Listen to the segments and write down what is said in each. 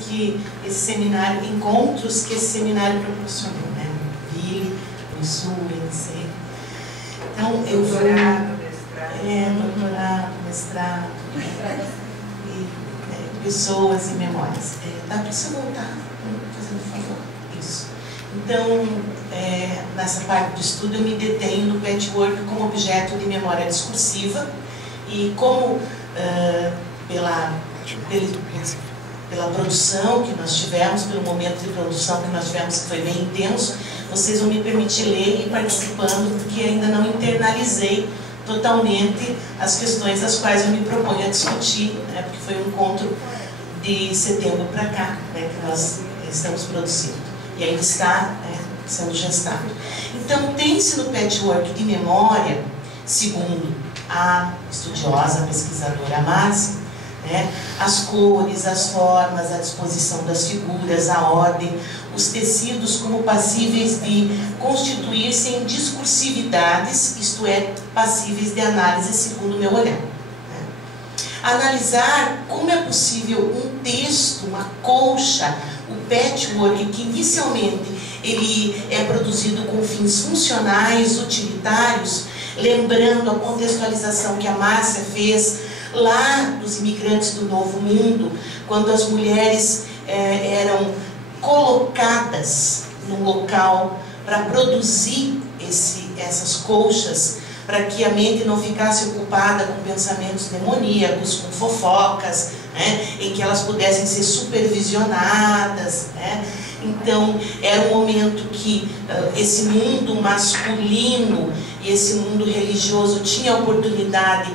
que esse seminário, encontros que esse seminário proporcionou, né? Billy, o Sul, NC. Então, eu vou... doutorado, mestrado, e pessoas e memórias. Dá para você voltar, fazendo favor? Isso. Então, nessa parte do estudo, eu me detenho no patchwork como objeto de memória discursiva e como, pela produção que nós tivemos, pelo momento de produção que nós tivemos, que foi bem intenso, vocês vão me permitir ler e ir participando, porque ainda não internalizei totalmente as questões das quais eu me proponho a discutir, né, porque foi um encontro de setembro para cá, né, que nós estamos produzindo, e ainda está, né, sendo gestado. Então, tem-se no patchwork de memória, segundo a estudiosa, a pesquisadora Márcia, né, as cores, as formas, a disposição das figuras, a ordem, os tecidos como passíveis de constituir-se em discursividades, isto é, passíveis de análise segundo o meu olhar. Né. Analisar como é possível um texto, uma colcha, o patchwork, que inicialmente ele é produzido com fins funcionais, utilitários, lembrando a contextualização que a Márcia fez lá dos imigrantes do Novo Mundo, quando as mulheres eram colocadas num local para produzir essas colchas, para que a mente não ficasse ocupada com pensamentos demoníacos, com fofocas, né, em que elas pudessem ser supervisionadas, né. Então, era um momento que esse mundo masculino e esse mundo religioso tinha a oportunidade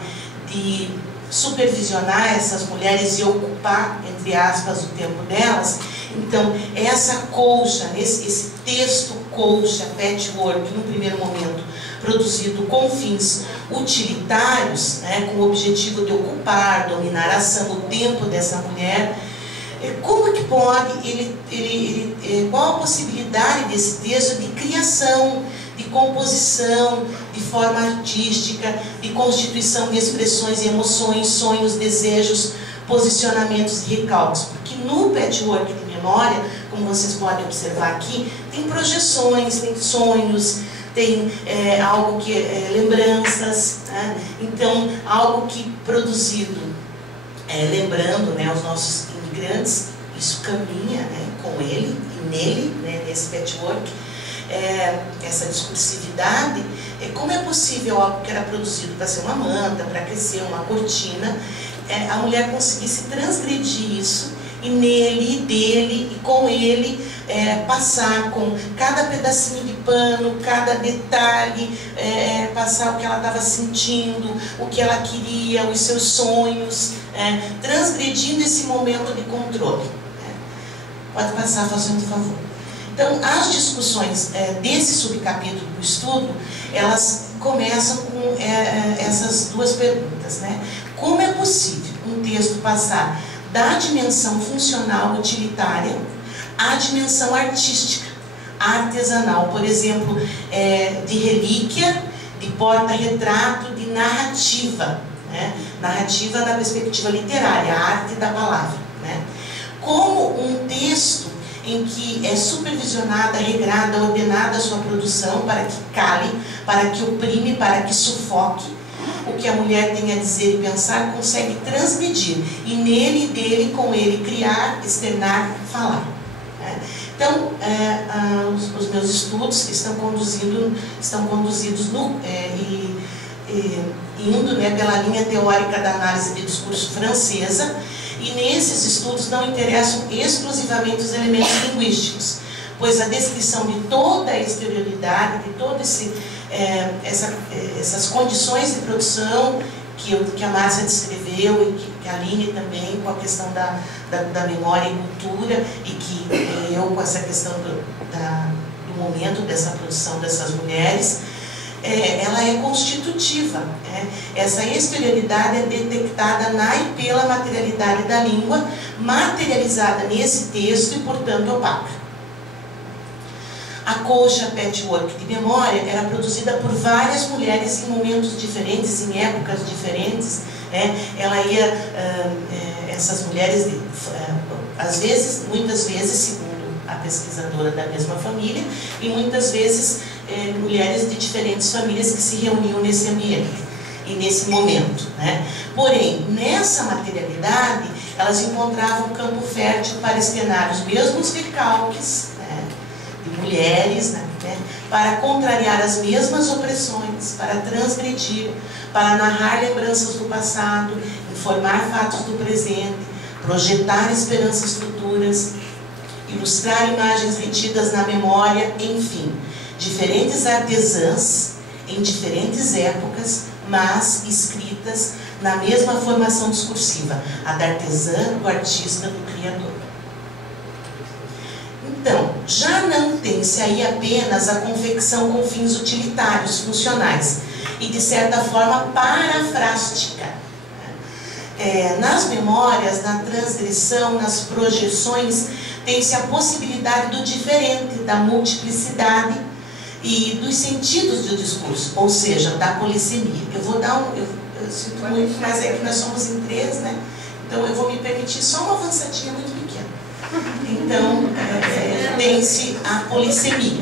de supervisionar essas mulheres e ocupar, entre aspas, o tempo delas. Então, essa colcha, esse texto colcha, patchwork, no primeiro momento, produzido com fins utilitários, né, com o objetivo de ocupar, dominar a ação, o tempo dessa mulher, como que pode, qual a possibilidade desse texto de criação, de composição, de forma artística, de constituição de expressões e emoções, sonhos, desejos, posicionamentos e recalques? Porque no patchwork de memória, como vocês podem observar aqui, tem projeções, tem sonhos, tem algo que lembranças, né? Então, algo que produzido, lembrando, né, os nossos imigrantes, isso caminha, né, com ele e nele, né, nesse patchwork, essa discursividade. Como é possível algo que era produzido para ser uma manta, para crescer uma cortina, a mulher conseguisse transgredir isso e nele, dele e com ele passar com cada pedacinho de pano, cada detalhe, passar o que ela estava sentindo, o que ela queria, os seus sonhos, transgredindo esse momento de controle. Pode passar, fazendo um favor. Então, as discussões desse subcapítulo do estudo, elas começam com essas duas perguntas, né? Como é possível um texto passar da dimensão funcional utilitária à dimensão artística, artesanal, por exemplo, de relíquia, de porta-retrato, de narrativa, né? Narrativa na perspectiva literária, a arte da palavra, né? Como um texto em que é supervisionada, regrada, ordenada a sua produção para que cale, para que oprime, para que sufoque o que a mulher tem a dizer e pensar, consegue transmitir e nele, dele, com ele, criar, externar, falar. Então, os meus estudos estão conduzidos indo, né, pela linha teórica da análise de discurso francesa, e nesses estudos não interessam exclusivamente os elementos linguísticos, pois a descrição de toda a exterioridade, de todas essas condições de produção que a Márcia descreveu e que a Aline também, com a questão da memória e cultura, e que eu com essa questão do momento dessa produção dessas mulheres, ela é constitutiva. Essa exterioridade é detectada na e pela materialidade da língua, materializada nesse texto e, portanto, opaca. A colcha patchwork de memória era produzida por várias mulheres em momentos diferentes, em épocas diferentes. Ela ia, essas mulheres Às vezes, muitas vezes, segundo a pesquisadora da mesma família, e muitas vezes mulheres de diferentes famílias que se reuniam nesse ambiente e nesse momento, né? Porém, nessa materialidade, elas encontravam campo fértil para externar os mesmos recalques, né, de mulheres, né, para contrariar as mesmas opressões, para transgredir, para narrar lembranças do passado, informar fatos do presente, projetar esperanças futuras, ilustrar imagens retidas na memória, enfim, diferentes artesãs em diferentes épocas, mas escritas na mesma formação discursiva, a da artesã, do artista, do criador. Então, já não tem-se aí apenas a confecção com fins utilitários, funcionais, e de certa forma parafrástica. Nas memórias, na transgressão, nas projeções, tem-se a possibilidade do diferente, da multiplicidade e dos sentidos do discurso, ou seja, da polissemia. Eu vou dar eu sinto muito, mas é que nós somos em 3, né? Então eu vou me permitir só uma avançadinha muito pequena. Então, tem-se a polissemia.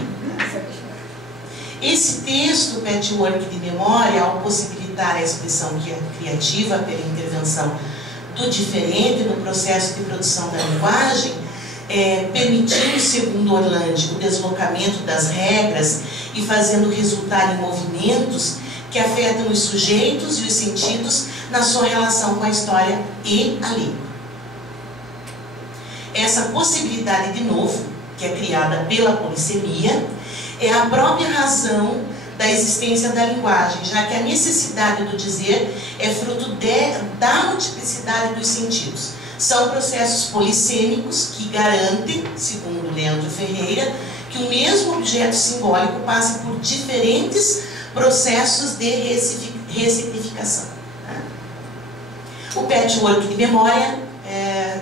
Esse texto, patchwork de memória, ao possibilitar a expressão criativa pela intervenção do diferente no processo de produção da linguagem, permitindo, segundo Orlandi, o deslocamento das regras e fazendo resultar em movimentos que afetam os sujeitos e os sentidos na sua relação com a história e a língua. Essa possibilidade, de novo, que é criada pela polissemia, é a própria razão da existência da linguagem, já que a necessidade do dizer é fruto da multiplicidade dos sentidos. São processos polissêmicos que garantem, segundo Leandro Ferreira, que o mesmo objeto simbólico passa por diferentes processos de ressignificação. O patchwork de memória é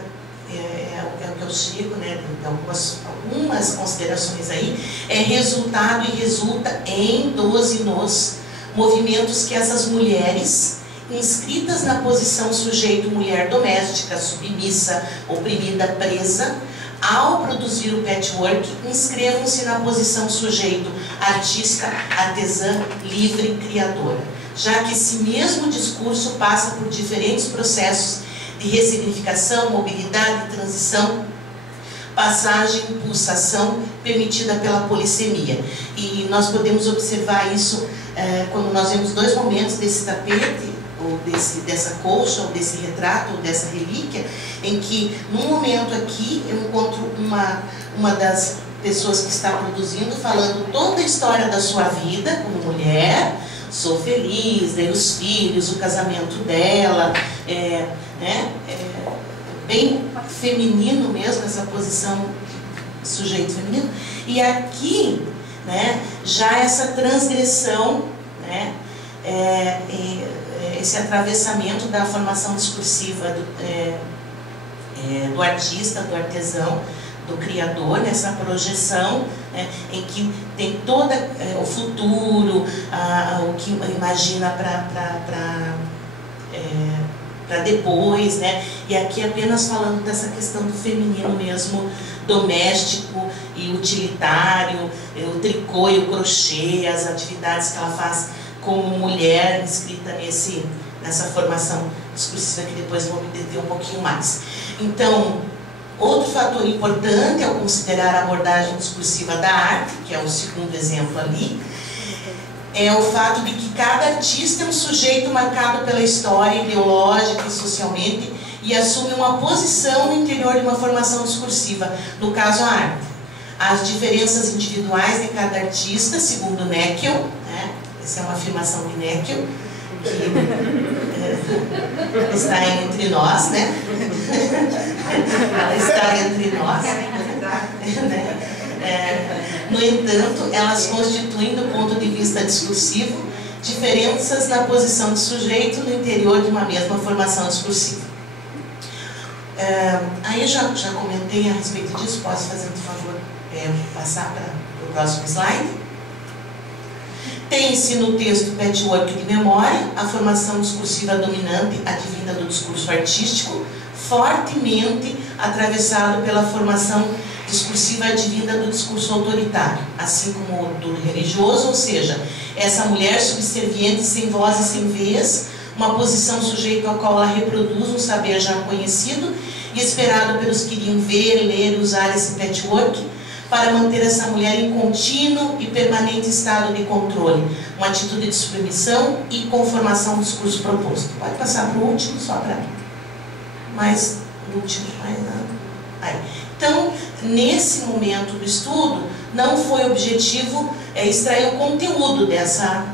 o que eu chego, né, de algumas considerações aí, é resultado e resulta em 12 nos movimentos que essas mulheres, inscritas na posição sujeito-mulher doméstica, submissa, oprimida, presa, ao produzir o patchwork, inscrevam-se na posição sujeito, artista, artesã, livre, criadora, já que esse mesmo discurso passa por diferentes processos de ressignificação, mobilidade, transição, passagem, pulsação, permitida pela polissemia. E nós podemos observar isso quando nós vemos 2 momentos desse tapete, ou dessa colcha, ou desse retrato, ou dessa relíquia, em que, num momento aqui, eu encontro uma das pessoas que está produzindo, falando toda a história da sua vida como mulher, sou feliz, dei os filhos, o casamento dela, bem feminino mesmo, essa posição sujeito feminino. E aqui, né, já essa transgressão, né, esse atravessamento da formação discursiva do artista, do artesão, do criador, nessa projeção, né, em que tem todo o futuro, o que imagina para depois, né? E aqui apenas falando dessa questão do feminino mesmo, doméstico e utilitário, o tricô e o crochê, as atividades que ela faz como mulher inscrita nessa formação discursiva, que depois vou me deter um pouquinho mais. Então, outro fator importante ao considerar a abordagem discursiva da arte, que é o segundo exemplo ali, é o fato de que cada artista é um sujeito marcado pela história ideológica e socialmente e assume uma posição no interior de uma formação discursiva, no caso a arte. As diferenças individuais de cada artista, segundo Neckel, né, essa é uma afirmação de Neckel, que está entre nós, né? Ela está entre nós. No entanto, elas constituem, do ponto de vista discursivo, diferenças na posição de sujeito no interior de uma mesma formação discursiva. Aí já comentei a respeito disso, posso fazer, por favor, passar para o próximo slide? Tem-se no texto patchwork de memória a formação discursiva dominante, advinda do discurso artístico, fortemente atravessado pela formação discursiva advinda do discurso autoritário, assim como do religioso, ou seja, essa mulher subserviente, sem voz e sem vez, uma posição sujeita ao qual ela reproduz um saber já conhecido e esperado pelos que iriam ver, ler, usar esse patchwork, para manter essa mulher em contínuo e permanente estado de controle, uma atitude de submissão e conformação do discurso proposto. Pode passar para o último, só para mais último, mais nada. Aí. Então, nesse momento do estudo, não foi objetivo extrair o conteúdo dessa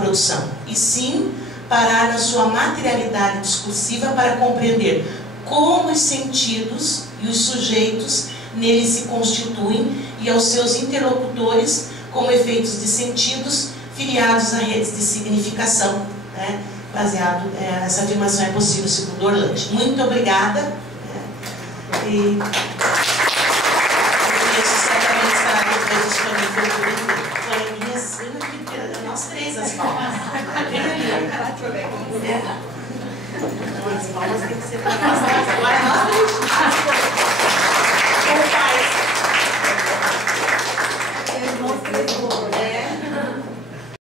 produção, e sim parar na sua materialidade discursiva para compreender como os sentidos e os sujeitos nele se constituem e aos seus interlocutores como efeitos de sentidos filiados a redes de significação, né? Baseado, essa afirmação é possível segundo Orlandi. Muito obrigada. E isso certamente estará depois disponível. Coleguinhas, nós três as palmas. As palmas têm que ser para nós três. Agora nós três.